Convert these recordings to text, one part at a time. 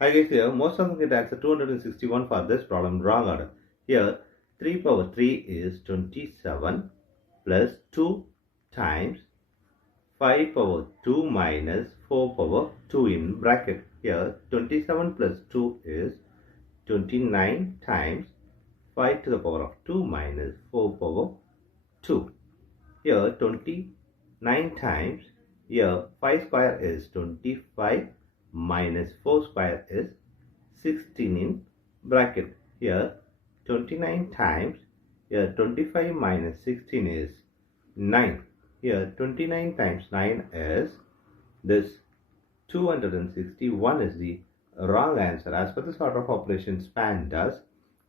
Hi guys, here most of them get answer 261 for this problem, wrong order. Here 3 power 3 is 27 plus 2 times 5 power 2 minus 4 power 2 in bracket. Here 27 plus 2 is 29 times 5 to the power of 2 minus 4 power 2. Here 29 times, here 5 square is 25 minus 4 square is 16 in bracket. Here 29 times, here 25 minus 16 is 9. Here 29 times 9 is this 261 is the wrong answer. As per this order of operations PEMDAS,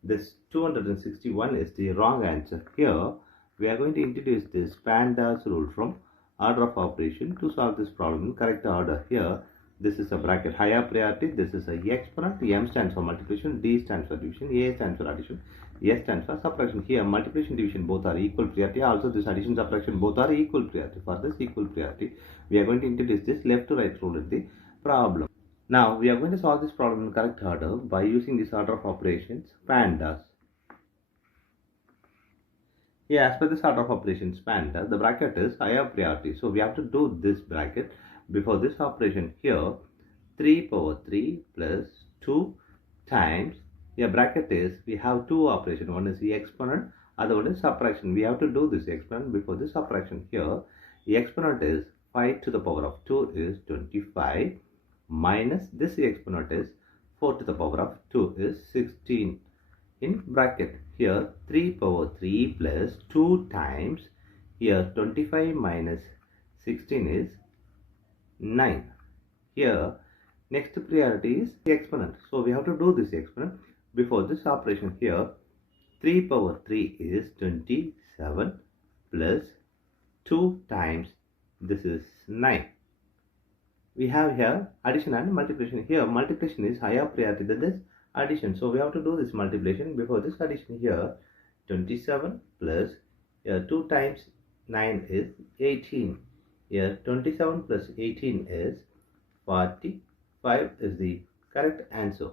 this 261 is the wrong answer. Here we are going to introduce this PEMDAS rule from order of operation to solve this problem in correct order. Here this is a bracket, higher priority, this is a exponent, M stands for multiplication, D stands for division, A stands for addition, S stands for subtraction. Here multiplication, division both are equal priority. Also this addition, subtraction both are equal priority. For this equal priority, we are going to introduce this left to right rule in the problem. Now we are going to solve this problem in correct order by using this order of operations PEMDAS. Here, as per this order of operations PEMDAS, the bracket is higher priority. So we have to do this bracket before this operation. Here 3 power 3 plus 2 times, here bracket is, we have two operations. One is the exponent, other one is subtraction. We have to do this exponent before this subtraction. Here the exponent is 5 to the power of 2 is 25 minus this exponent is 4 to the power of 2 is 16 in bracket. Here 3 power 3 plus 2 times, here 25 minus 16 is 9. Here next priority is the exponent. So we have to do this exponent before this operation. Here 3 power 3 is 27 plus 2 times, this is 9. We have here addition and multiplication. Here multiplication is higher priority than this addition. So we have to do this multiplication before this addition. Here 27 plus, here 2 times 9 is 18. Here 27 plus 18 is 45 is the correct answer.